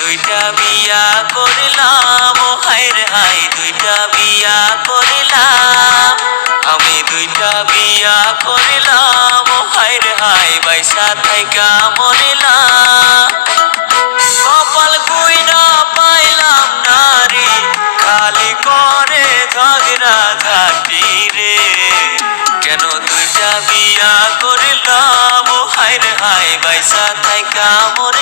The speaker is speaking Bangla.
দুইটা বিয়া করিলাম, ও হায়রে হাই দুইটা বিয়া করিলাম, আমি দুইটা বিয়া করিলাম, ও হায়রে হাই বাইসা থাইকা মরিলাম। কপাল কইরা পাইলাম নারী, খালি করে ঝগড়া ঝাঁটি রে। কেন দুইটা বিয়া করিলাম, ও হায়রে হাই বাইসা থাইকা মরিলাম।